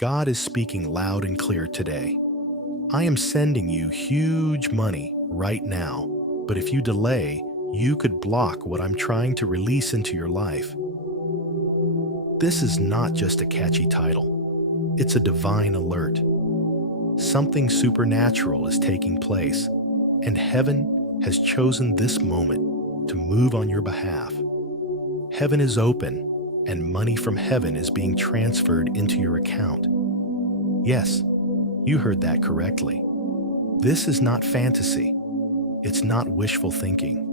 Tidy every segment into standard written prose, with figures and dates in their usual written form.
God is speaking loud and clear today. I am sending you huge money right now, but if you delay, you could block what I'm trying to release into your life. This is not just a catchy title. It's a divine alert. Something supernatural is taking place, and heaven has chosen this moment to move on your behalf. Heaven is open, and money from heaven is being transferred into your account. Yes, you heard that correctly. This is not fantasy. It's not wishful thinking.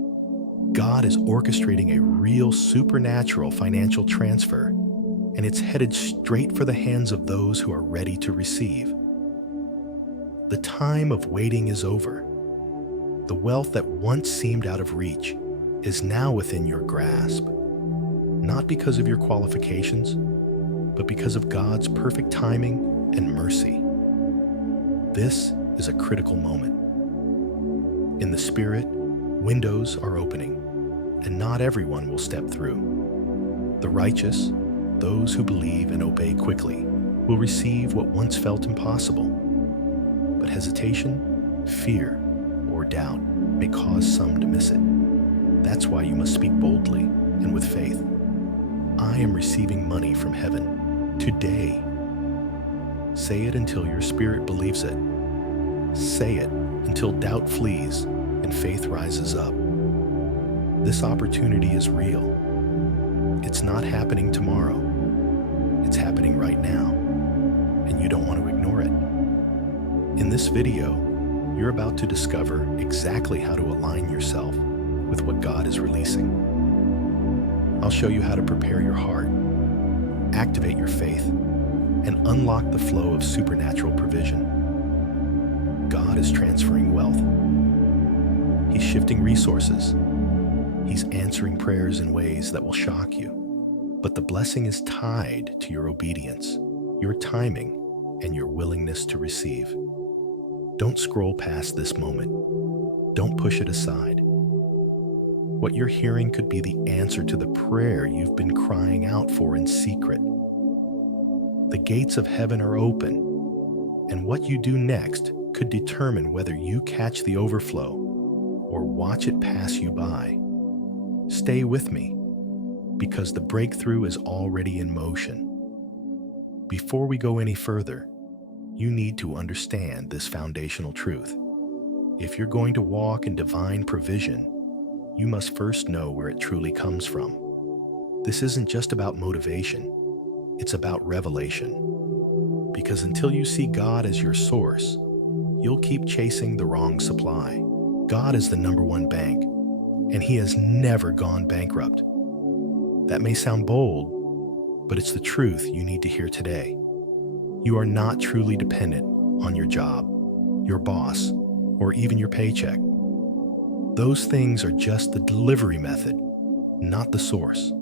God is orchestrating a real supernatural financial transfer, and it's headed straight for the hands of those who are ready to receive. The time of waiting is over. The wealth that once seemed out of reach is now within your grasp, not because of your qualifications, but because of God's perfect timing and mercy. This is a critical moment. In the Spirit, windows are opening, and not everyone will step through. The righteous, those who believe and obey quickly, will receive what once felt impossible. But hesitation, fear, or doubt may cause some to miss it. That's why you must speak boldly and with faith. I am receiving money from heaven today. Say it until your spirit believes it. Say it until doubt flees and faith rises up. This opportunity is real. It's not happening tomorrow. It's happening right now, and you don't want to ignore it. In this video, you're about to discover exactly how to align yourself with what God is releasing. I'll show you how to prepare your heart, activate your faith, and unlock the flow of supernatural provision. God is transferring wealth. He's shifting resources. He's answering prayers in ways that will shock you. But the blessing is tied to your obedience, your timing, and your willingness to receive. Don't scroll past this moment. Don't push it aside. What you're hearing could be the answer to the prayer you've been crying out for in secret. The gates of heaven are open, and what you do next could determine whether you catch the overflow or watch it pass you by. Stay with me, because the breakthrough is already in motion. Before we go any further, you need to understand this foundational truth. If you're going to walk in divine provision, you must first know where it truly comes from. This isn't just about motivation, it's about revelation. Because until you see God as your source, you'll keep chasing the wrong supply. God is the number one bank, and He has never gone bankrupt. That may sound bold, but it's the truth you need to hear today. You are not truly dependent on your job, your boss, or even your paycheck. Those things are just the delivery method, not the source.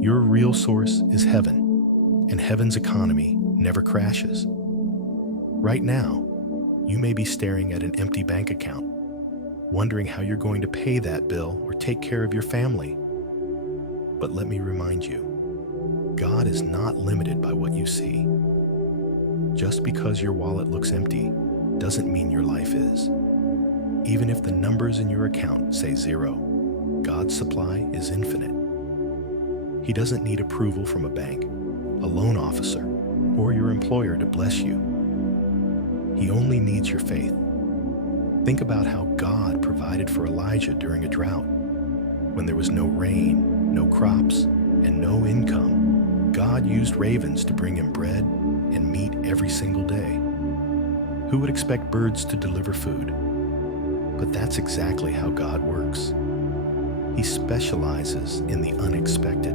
Your real source is heaven, and heaven's economy never crashes. Right now, you may be staring at an empty bank account, wondering how you're going to pay that bill or take care of your family. But let me remind you, God is not limited by what you see. Just because your wallet looks empty doesn't mean your life is. Even if the numbers in your account say zero, God's supply is infinite. He doesn't need approval from a bank, a loan officer, or your employer to bless you. He only needs your faith. Think about how God provided for Elijah during a drought. When there was no rain, no crops, and no income, God used ravens to bring him bread and meat every single day. Who would expect birds to deliver food? But that's exactly how God works. He specializes in the unexpected.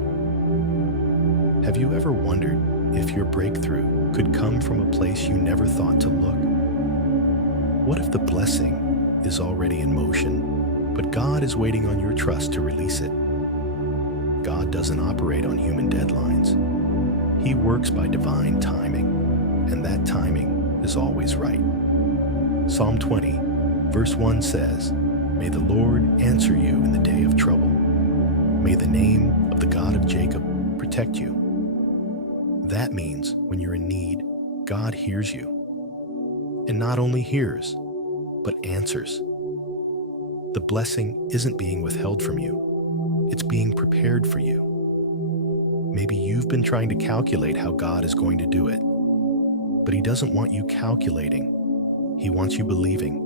Have you ever wondered if your breakthrough could come from a place you never thought to look? What if the blessing is already in motion, but God is waiting on your trust to release it? God doesn't operate on human deadlines. He works by divine timing, and that timing is always right. Psalm 20, verse 1 says, "May the Lord answer you in the day of trouble. May the name of the God of Jacob protect you." That means when you're in need, God hears you. And not only hears, but answers. The blessing isn't being withheld from you. It's being prepared for you. Maybe you've been trying to calculate how God is going to do it, but He doesn't want you calculating. He wants you believing.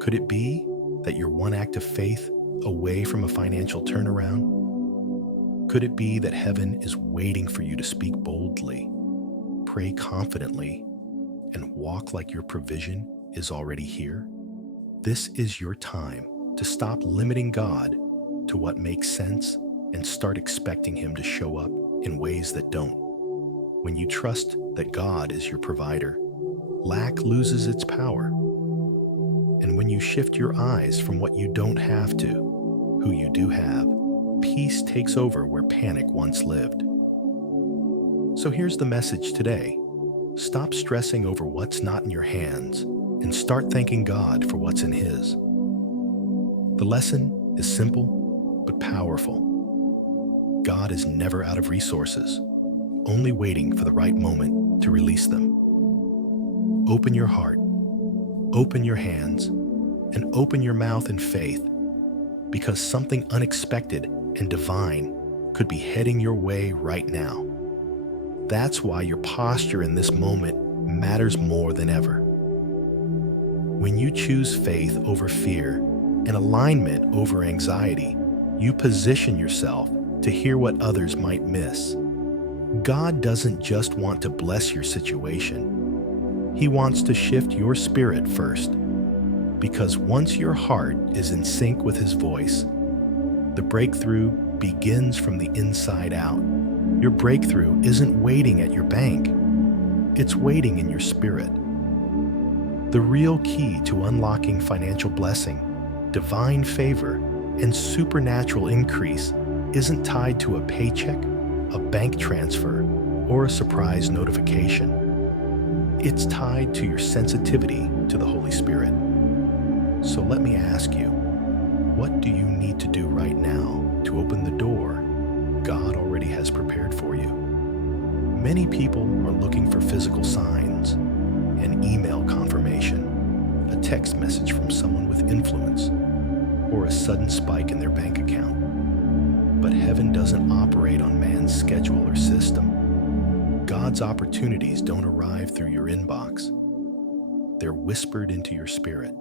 Could it be that you're one act of faith away from a financial turnaround? Could it be that heaven is waiting for you to speak boldly, pray confidently, and walk like your provision is already here? This is your time to stop limiting God to what makes sense and start expecting Him to show up in ways that don't. When you trust that God is your provider, lack loses its power. And when you shift your eyes from what you don't have to who you do have, peace takes over where panic once lived. So here's the message today. Stop stressing over what's not in your hands and start thanking God for what's in His. The lesson is simple but powerful. God is never out of resources, only waiting for the right moment to release them. Open your heart, open your hands, and open your mouth in faith, because something unexpected and divine could be heading your way right now. That's why your posture in this moment matters more than ever. When you choose faith over fear and alignment over anxiety, you position yourself to hear what others might miss. God doesn't just want to bless your situation. He wants to shift your spirit first, because once your heart is in sync with His voice, the breakthrough begins from the inside out. Your breakthrough isn't waiting at your bank. It's waiting in your spirit. The real key to unlocking financial blessing, divine favor, and supernatural increase isn't tied to a paycheck, a bank transfer, or a surprise notification. It's tied to your sensitivity to the Holy Spirit. So let me ask you, what do you need to do right now to open the door God already has prepared for you? Many people are looking for physical signs, an email confirmation, a text message from someone with influence, or a sudden spike in their bank account. But heaven doesn't operate on man's schedule or system. God's opportunities don't arrive through your inbox. They're whispered into your spirit.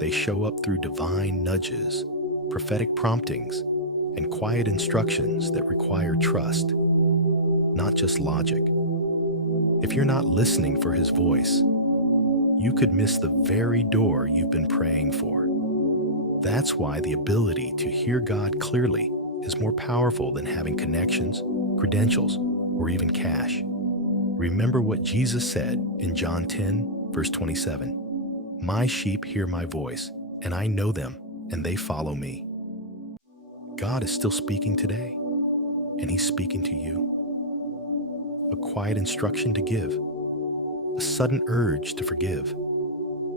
They show up through divine nudges, prophetic promptings, and quiet instructions that require trust, not just logic. If you're not listening for His voice, you could miss the very door you've been praying for. That's why the ability to hear God clearly is more powerful than having connections, credentials, or even cash. Remember what Jesus said in John 10, verse 27. My sheep hear my voice, and I know them, and they follow me. God is still speaking today, and He's speaking to you. A quiet instruction to give, a sudden urge to forgive,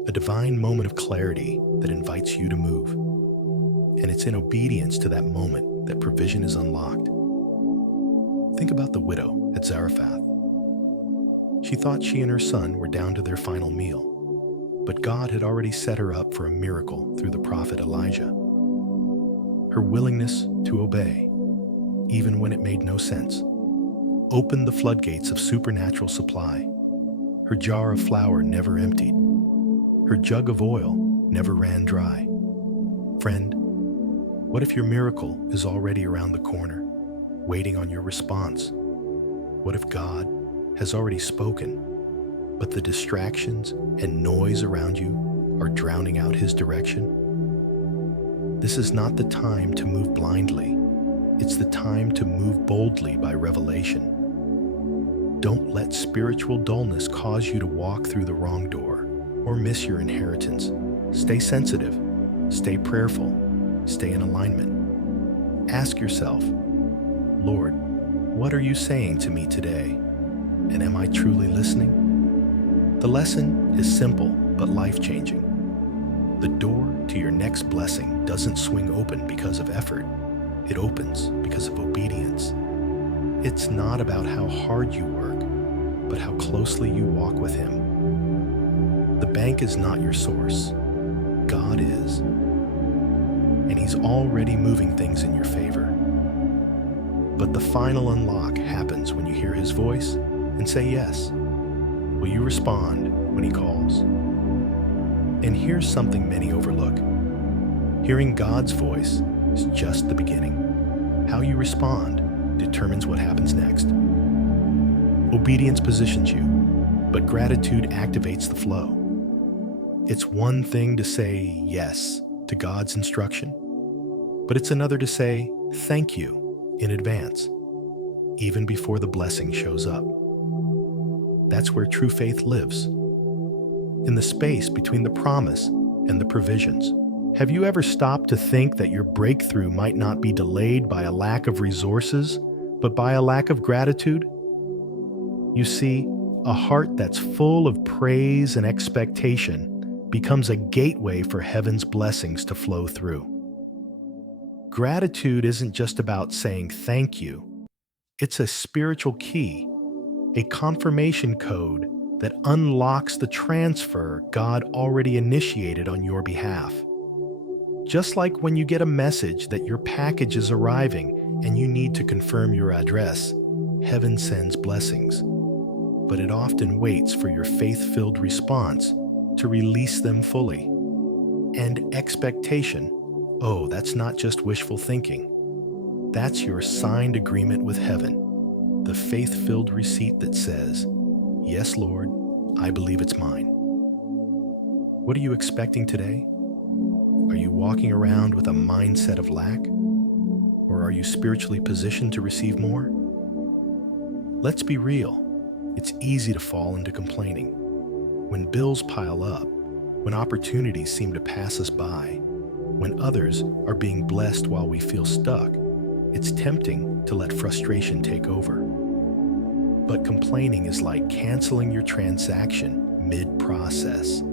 a divine moment of clarity that invites you to move. And it's in obedience to that moment that provision is unlocked. Think about the widow at Zarephath. She thought she and her son were down to their final meal, but God had already set her up for a miracle through the prophet Elijah. Her willingness to obey, even when it made no sense, opened the floodgates of supernatural supply. Her jar of flour never emptied. Her jug of oil never ran dry. Friend, what if your miracle is already around the corner, waiting on your response? What if God has already spoken, but the distractions and noise around you are drowning out His direction? This is not the time to move blindly. It's the time to move boldly by revelation. Don't let spiritual dullness cause you to walk through the wrong door or miss your inheritance. Stay sensitive, stay prayerful, stay in alignment. Ask yourself, Lord, what are you saying to me today? And am I truly listening? The lesson is simple but life-changing. The door to your next blessing doesn't swing open because of effort. It opens because of obedience. It's not about how hard you work, but how closely you walk with Him. The bank is not your source. God is. And He's already moving things in your favor. But the final unlock happens when you hear His voice and say yes. Will you respond when He calls? And here's something many overlook. Hearing God's voice is just the beginning. How you respond determines what happens next. Obedience positions you, but gratitude activates the flow. It's one thing to say yes to God's instruction, but it's another to say thank you in advance, even before the blessing shows up. That's where true faith lives, in the space between the promise and the provisions. Have you ever stopped to think that your breakthrough might not be delayed by a lack of resources, but by a lack of gratitude? You see, a heart that's full of praise and expectation becomes a gateway for heaven's blessings to flow through. Gratitude isn't just about saying thank you. It's a spiritual key, a confirmation code that unlocks the transfer God already initiated on your behalf. Just like when you get a message that your package is arriving and you need to confirm your address, heaven sends blessings. But it often waits for your faith-filled response to release them fully. And expectation, oh, that's not just wishful thinking. That's your signed agreement with heaven, the faith-filled receipt that says, yes, Lord, I believe it's mine. What are you expecting today? Are you walking around with a mindset of lack? Or are you spiritually positioned to receive more? Let's be real. It's easy to fall into complaining. When bills pile up, when opportunities seem to pass us by, when others are being blessed while we feel stuck, it's tempting to let frustration take over. But complaining is like canceling your transaction mid-process.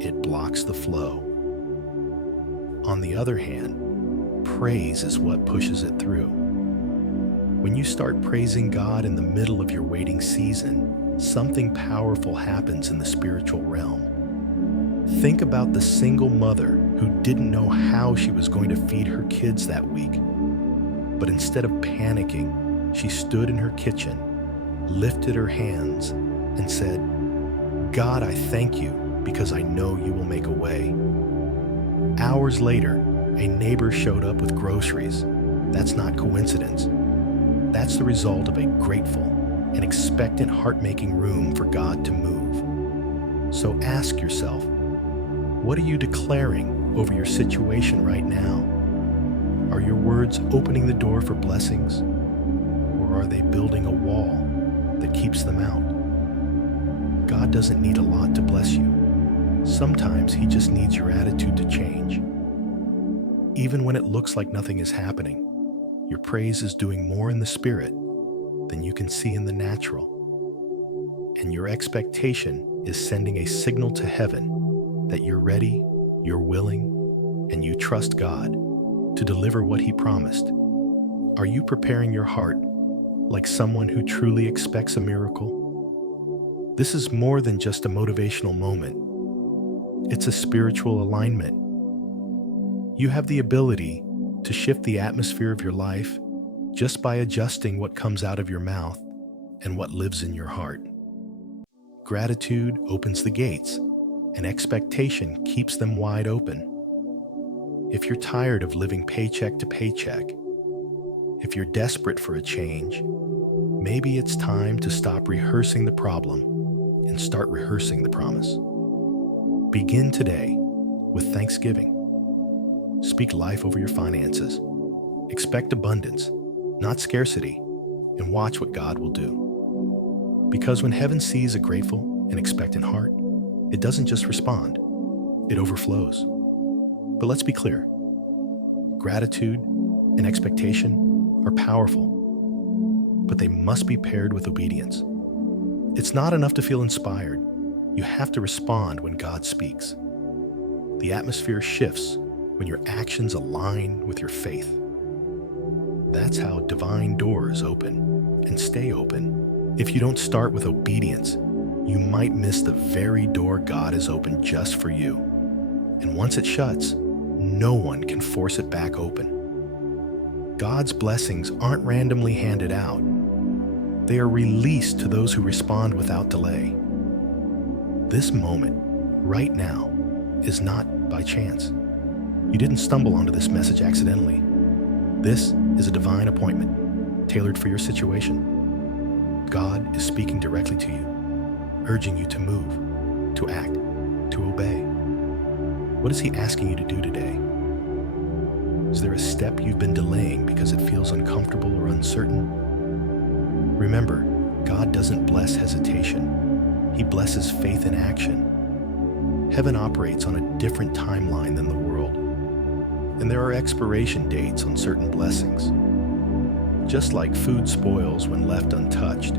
It blocks the flow. On the other hand, praise is what pushes it through. When you start praising God in the middle of your waiting season, something powerful happens in the spiritual realm. Think about the single mother who didn't know how she was going to feed her kids that week. But instead of panicking, she stood in her kitchen, lifted her hands, and said, God, I thank you because I know you will make a way. Hours later, a neighbor showed up with groceries. That's not coincidence. That's the result of a grateful and expectant heart-making room for God to move. So ask yourself, what are you declaring over your situation right now? Are your words opening the door for blessings, or are they building a wall that keeps them out? God doesn't need a lot to bless you. Sometimes He just needs your attitude to change. Even when it looks like nothing is happening, your praise is doing more in the spirit than you can see in the natural. And your expectation is sending a signal to heaven that you're ready, you're willing, and you trust God to deliver what He promised. Are you preparing your heart like someone who truly expects a miracle? This is more than just a motivational moment. It's a spiritual alignment. You have the ability to shift the atmosphere of your life just by adjusting what comes out of your mouth and what lives in your heart. Gratitude opens the gates, and expectation keeps them wide open. If you're tired of living paycheck to paycheck, if you're desperate for a change, maybe it's time to stop rehearsing the problem and start rehearsing the promise. Begin today with thanksgiving. Speak life over your finances. Expect abundance, not scarcity, and watch what God will do. Because when heaven sees a grateful and expectant heart, it doesn't just respond, it overflows. But let's be clear. Gratitude and expectation are powerful, but they must be paired with obedience. It's not enough to feel inspired. You have to respond when God speaks. The atmosphere shifts when your actions align with your faith. That's how divine doors open and stay open If you don't start with obedience, you might miss the very door God has opened just for you. And once it shuts, no one can force it back open. God's blessings aren't randomly handed out. They are released to those who respond without delay. This moment, right now, is not by chance. You didn't stumble onto this message accidentally. This is a divine appointment, tailored for your situation. God is speaking directly to you, urging you to move, to act, to obey. What is He asking you to do today? Is there a step you've been delaying because it feels uncomfortable or uncertain? Remember, God doesn't bless hesitation. He blesses faith in action. Heaven operates on a different timeline than the world, and there are expiration dates on certain blessings. Just like food spoils when left untouched,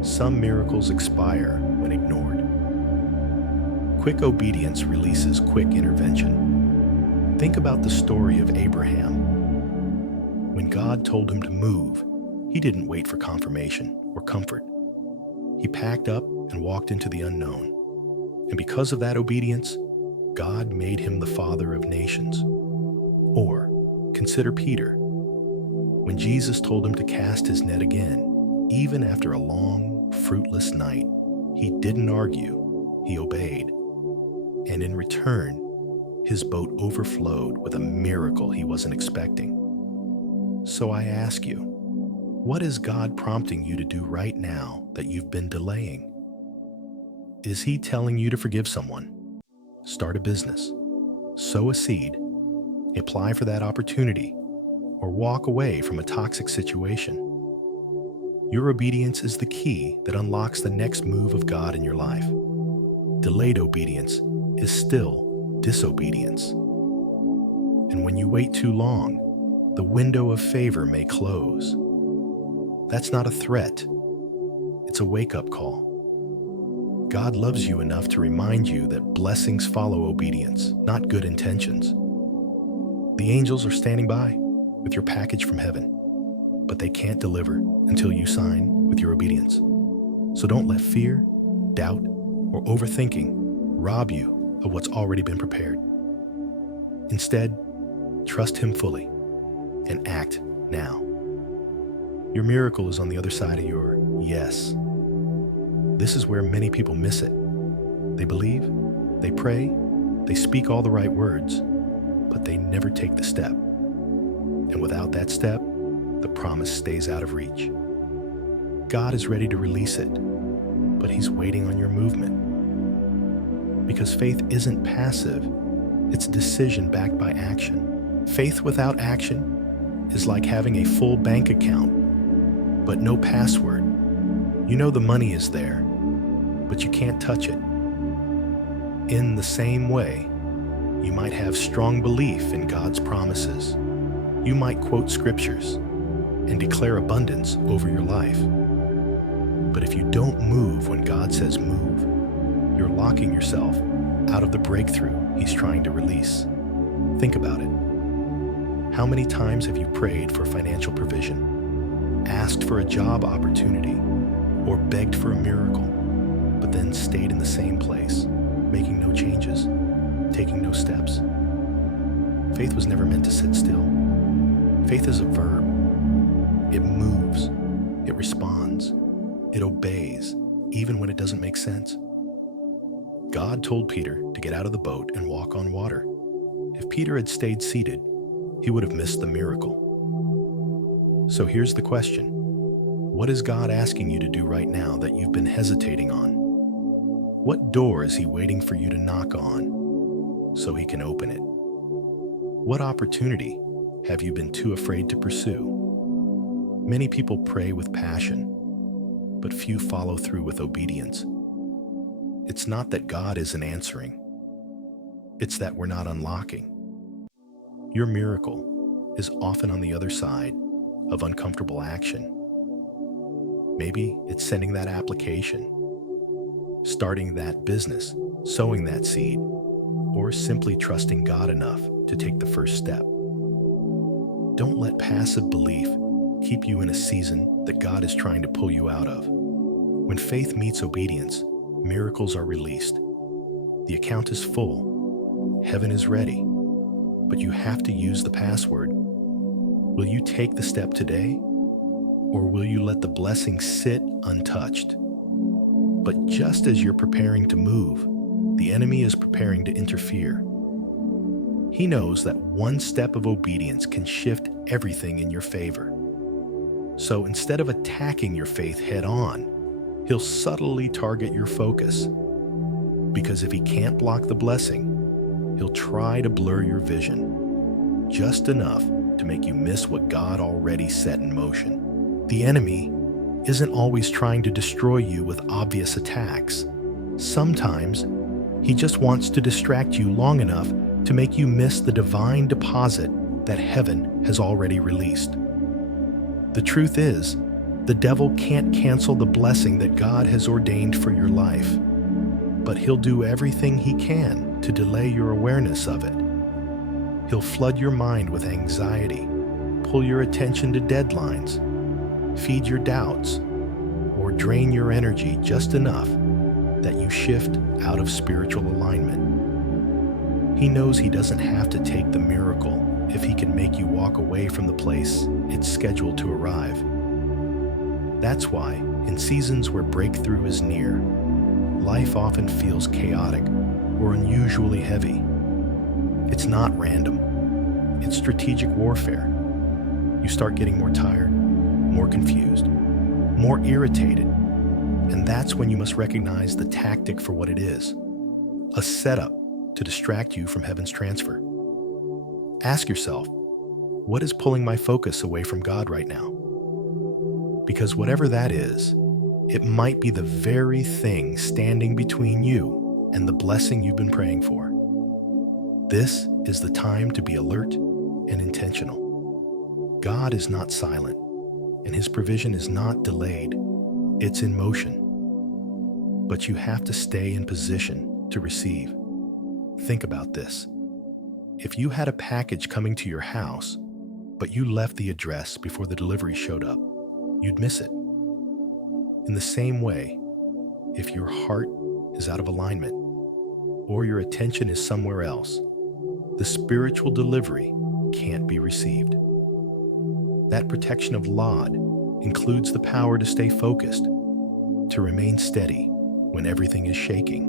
some miracles expire when ignored. Quick obedience releases quick intervention. Think about the story of Abraham. When God told him to move, he didn't wait for confirmation or comfort. He packed up and walked into the unknown. And because of that obedience, God made him the father of nations. Or consider Peter. When Jesus told him to cast his net again, even after a long, fruitless night, he didn't argue, he obeyed. And in return, his boat overflowed with a miracle he wasn't expecting. So I ask you, what is God prompting you to do right now that you've been delaying? Is He telling you to forgive someone, start a business, sow a seed, apply for that opportunity, or walk away from a toxic situation? Your obedience is the key that unlocks the next move of God in your life. Delayed obedience is still disobedience. And when you wait too long, the window of favor may close. That's not a threat. It's a wake-up call. God loves you enough to remind you that blessings follow obedience, not good intentions. The angels are standing by with your package from heaven, but they can't deliver until you sign with your obedience. So don't let fear, doubt, or overthinking rob you of what's already been prepared. Instead, trust Him fully and act now. Your miracle is on the other side of your yes. This is where many people miss it. They believe, they pray, they speak all the right words, but they never take the step. And without that step, the promise stays out of reach. God is ready to release it, but He's waiting on your movement. Because faith isn't passive, it's a decision backed by action. Faith without action is like having a full bank account, but no password. You know the money is there, but you can't touch it. In the same way, you might have strong belief in God's promises. You might quote scriptures and declare abundance over your life. But if you don't move when God says move, you're locking yourself out of the breakthrough He's trying to release. Think about it. How many times have you prayed for financial provision, asked for a job opportunity, or begged for a miracle, but then stayed in the same place, making no changes, taking no steps? Faith was never meant to sit still. Faith is a verb. It moves, it responds, it obeys, even when it doesn't make sense. God told Peter to get out of the boat and walk on water. If Peter had stayed seated, he would have missed the miracle. So here's the question. What is God asking you to do right now that you've been hesitating on? What door is He waiting for you to knock on so He can open it? What opportunity have you been too afraid to pursue? Many people pray with passion, but few follow through with obedience. It's not that God isn't answering. It's that we're not unlocking. Your miracle is often on the other side of uncomfortable action. Maybe it's sending that application, starting that business, sowing that seed, or simply trusting God enough to take the first step. Don't let passive belief keep you in a season that God is trying to pull you out of. When faith meets obedience, miracles are released. The account is full. Heaven is ready. But you have to use the password. Will you take the step today? Or will you let the blessing sit untouched? But just as you're preparing to move, the enemy is preparing to interfere. He knows that one step of obedience can shift everything in your favor. So instead of attacking your faith head on, he'll subtly target your focus. Because if he can't block the blessing, he'll try to blur your vision, just enough to make you miss what God already set in motion. The enemy isn't always trying to destroy you with obvious attacks. Sometimes he just wants to distract you long enough to make you miss the divine deposit that heaven has already released. The truth is, the devil can't cancel the blessing that God has ordained for your life, but he'll do everything he can to delay your awareness of it. He'll flood your mind with anxiety, pull your attention to deadlines, feed your doubts, or drain your energy just enough that you shift out of spiritual alignment. He knows he doesn't have to take the miracle if he can make you walk away from the place it's scheduled to arrive. That's why, in seasons where breakthrough is near, life often feels chaotic or unusually heavy. It's not random. It's strategic warfare. You start getting more tired, more confused, more irritated, and that's when you must recognize the tactic for what it is: a setup to distract you from heaven's transfer. Ask yourself, what is pulling my focus away from God right now? Because whatever that is, it might be the very thing standing between you and the blessing you've been praying for. This is the time to be alert and intentional. God is not silent, and his provision is not delayed. It's in motion. But you have to stay in position to receive. Think about this. If you had a package coming to your house, but you left the address before the delivery showed up, you'd miss it. In the same way, if your heart is out of alignment or your attention is somewhere else, the spiritual delivery can't be received. That protection of Lod includes the power to stay focused, to remain steady when everything is shaking,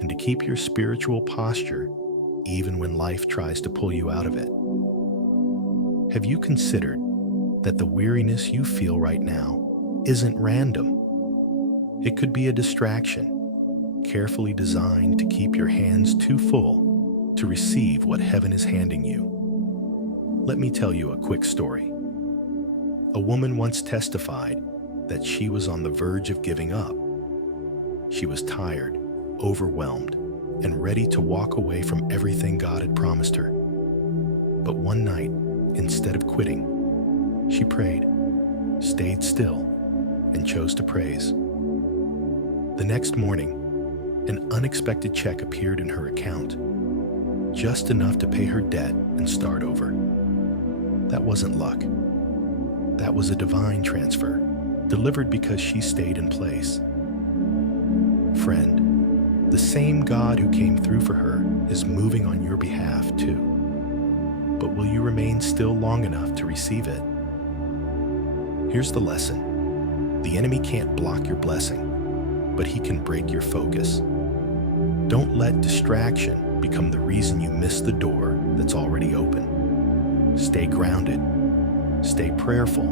and to keep your spiritual posture even when life tries to pull you out of it. Have you considered that the weariness you feel right now isn't random? It could be a distraction, carefully designed to keep your hands too full to receive what heaven is handing you. Let me tell you a quick story. A woman once testified that she was on the verge of giving up. She was tired, overwhelmed, and ready to walk away from everything God had promised her. But one night, instead of quitting, she prayed, stayed still, and chose to praise. The next morning, an unexpected check appeared in her account, just enough to pay her debt and start over. That wasn't luck. That was a divine transfer, delivered because she stayed in place. Friend, the same God who came through for her is moving on your behalf too. But will you remain still long enough to receive it? Here's the lesson. The enemy can't block your blessing, but he can break your focus. Don't let distraction become the reason you miss the door that's already open. Stay grounded, stay prayerful,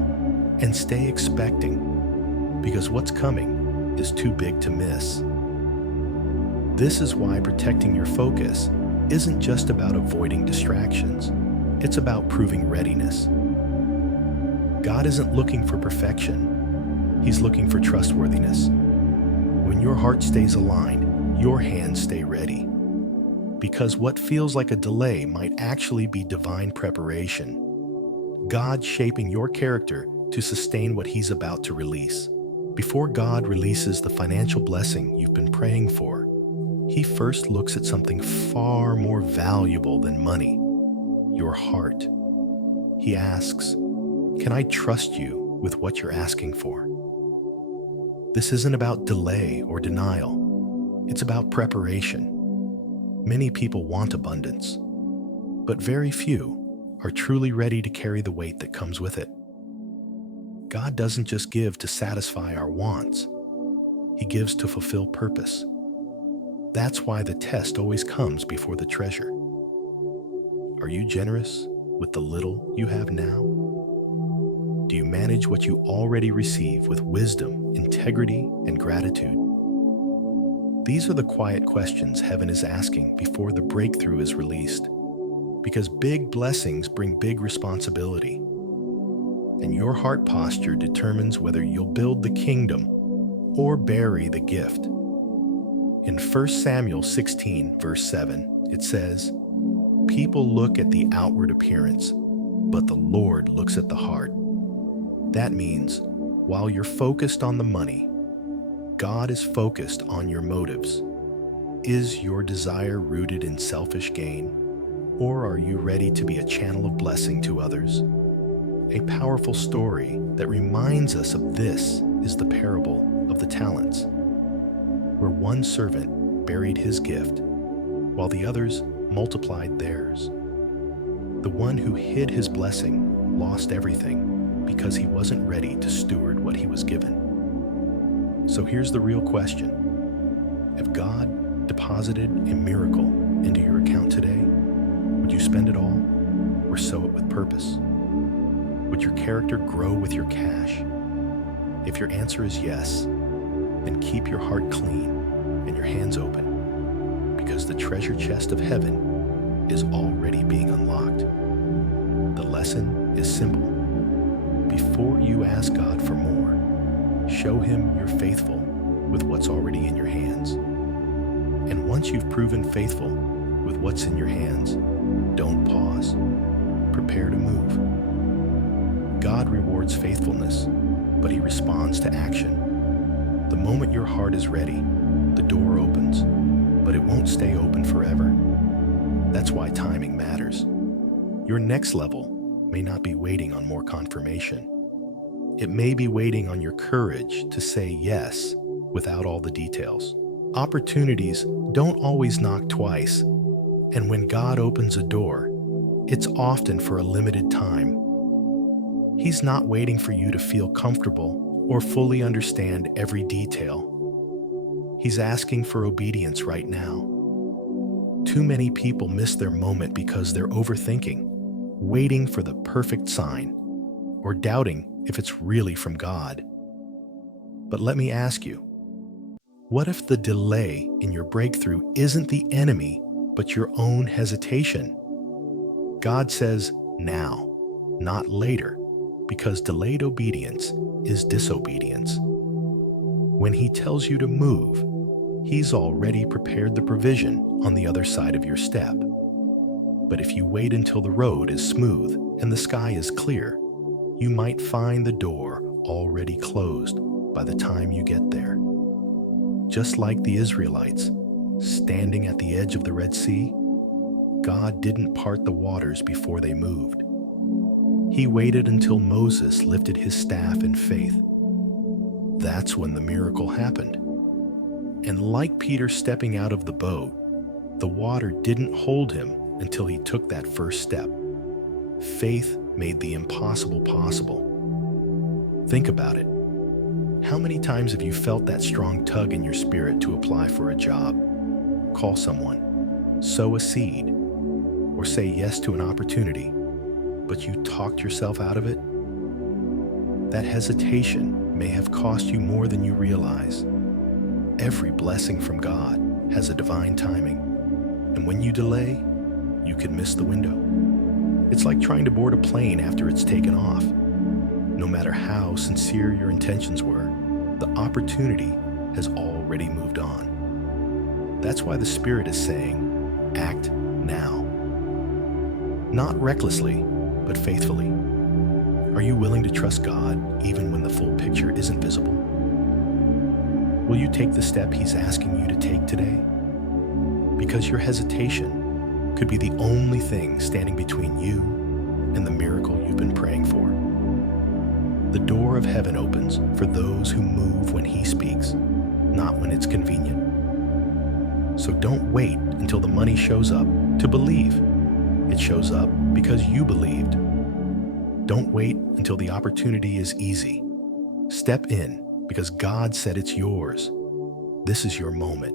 and stay expecting, because what's coming is too big to miss. This is why protecting your focus isn't just about avoiding distractions. It's about proving readiness. God isn't looking for perfection. He's looking for trustworthiness. When your heart stays aligned, your hands stay ready. Because what feels like a delay might actually be divine preparation. God shaping your character to sustain what he's about to release. Before God releases the financial blessing you've been praying for, he first looks at something far more valuable than money, your heart. He asks, can I trust you with what you're asking for? This isn't about delay or denial. It's about preparation. Many people want abundance, but very few are truly ready to carry the weight that comes with it. God doesn't just give to satisfy our wants. He gives to fulfill purpose. That's why the test always comes before the treasure. Are you generous with the little you have now? Do you manage what you already receive with wisdom, integrity, and gratitude? These are the quiet questions heaven is asking before the breakthrough is released, because big blessings bring big responsibility, and your heart posture determines whether you'll build the kingdom or bury the gift. In 1 Samuel 16, verse 7, it says, "People look at the outward appearance, but the Lord looks at the heart." That means, while you're focused on the money, God is focused on your motives. Is your desire rooted in selfish gain, or are you ready to be a channel of blessing to others? A powerful story that reminds us of this is the parable of the talents, where one servant buried his gift while the others multiplied theirs. The one who hid his blessing lost everything because he wasn't ready to steward what he was given. So here's the real question. If God deposited a miracle into your account today, would you spend it all or sow it with purpose? Would your character grow with your cash? If your answer is yes, then keep your heart clean and your hands open, because the treasure chest of heaven is already being unlocked. The lesson is simple. Before you ask God for more, show Him you're faithful with what's already in your hands. And once you've proven faithful with what's in your hands, don't pause. Prepare to move. God rewards faithfulness, but He responds to action. The moment your heart is ready, the door opens, but it won't stay open forever. That's why timing matters. Your next level may not be waiting on more confirmation. It may be waiting on your courage to say yes without all the details. Opportunities don't always knock twice, and when God opens a door, it's often for a limited time. He's not waiting for you to feel comfortable or fully understand every detail. He's asking for obedience right now. Too many people miss their moment because they're overthinking, waiting for the perfect sign, or doubting if it's really from God. But let me ask you, what if the delay in your breakthrough isn't the enemy, but your own hesitation? God says now, not later, because delayed obedience is disobedience. When He tells you to move, He's already prepared the provision on the other side of your step. But if you wait until the road is smooth and the sky is clear, you might find the door already closed by the time you get there. Just like the Israelites standing at the edge of the Red Sea, God didn't part the waters before they moved. He waited until Moses lifted his staff in faith. That's when the miracle happened. And like Peter stepping out of the boat, the water didn't hold him until he took that first step. Faith made the impossible possible. Think about it. How many times have you felt that strong tug in your spirit to apply for a job, call someone, sow a seed, or say yes to an opportunity, but you talked yourself out of it? That hesitation may have cost you more than you realize. Every blessing from God has a divine timing, and when you delay, you can miss the window. It's like trying to board a plane after it's taken off. No matter how sincere your intentions were, the opportunity has already moved on. That's why the Spirit is saying, act now. Not recklessly, but faithfully. Are you willing to trust God even when the full picture isn't visible? Will you take the step He's asking you to take today? Because your hesitation could be the only thing standing between you and the miracle you've been praying for. The door of heaven opens for those who move when He speaks, not when it's convenient. So don't wait until the money shows up to believe. It shows up because you believed. Don't wait until the opportunity is easy. Step in because God said it's yours. This is your moment.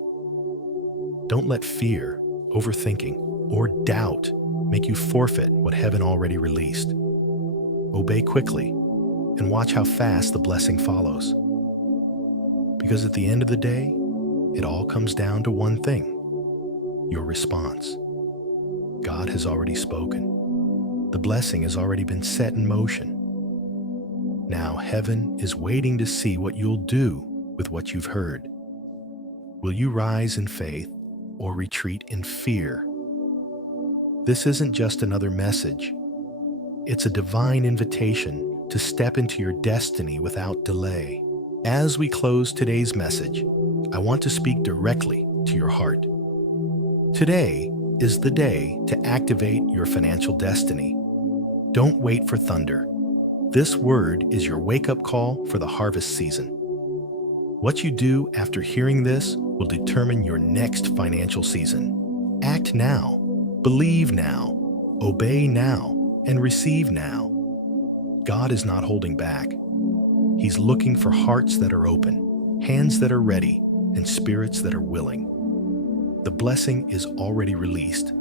Don't let fear, overthinking, or doubt make you forfeit what heaven already released. Obey quickly and watch how fast the blessing follows. Because at the end of the day, it all comes down to one thing: your response. God has already spoken. The blessing has already been set in motion. Now heaven is waiting to see what you'll do with what you've heard. Will you rise in faith or retreat in fear? This isn't just another message. It's a divine invitation to step into your destiny without delay. As we close today's message, I want to speak directly to your heart. Today is the day to activate your financial destiny. Don't wait for thunder. This word is your wake-up call for the harvest season. What you do after hearing this will determine your next financial season. Act now, believe now, obey now, and receive now. God is not holding back. He's looking for hearts that are open, hands that are ready, and spirits that are willing. The blessing is already released,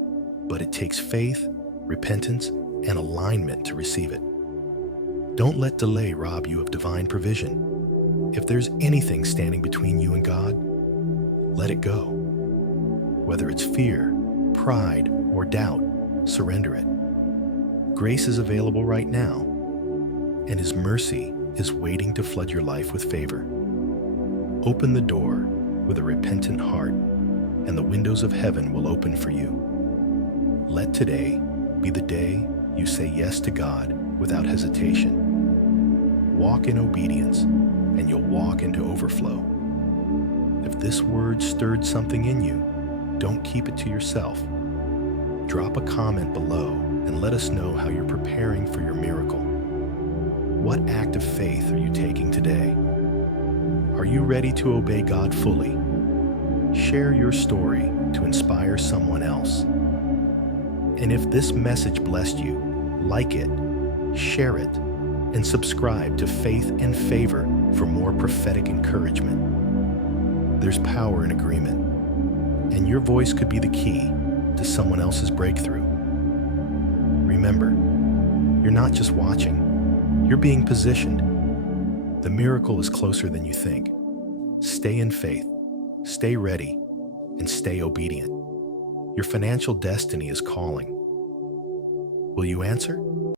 but it takes faith, repentance, and alignment to receive it. Don't let delay rob you of divine provision. If there's anything standing between you and God, let it go. Whether it's fear, pride, or doubt, surrender it. Grace is available right now, and His mercy is waiting to flood your life with favor. Open the door with a repentant heart, and the windows of heaven will open for you. Let today be the day you say yes to God without hesitation. Walk in obedience, and you'll walk into overflow. If this word stirred something in you, don't keep it to yourself. Drop a comment below and let us know how you're preparing for your miracle. What act of faith are you taking today? Are you ready to obey God fully? Share your story to inspire someone else. And if this message blessed you, like it, share it, and subscribe to Faith and Favor for more prophetic encouragement. There's power in agreement, and your voice could be the key to someone else's breakthrough. Remember, you're not just watching, you're being positioned. The miracle is closer than you think. Stay in faith, stay ready, and stay obedient. Your financial destiny is calling. Will you answer?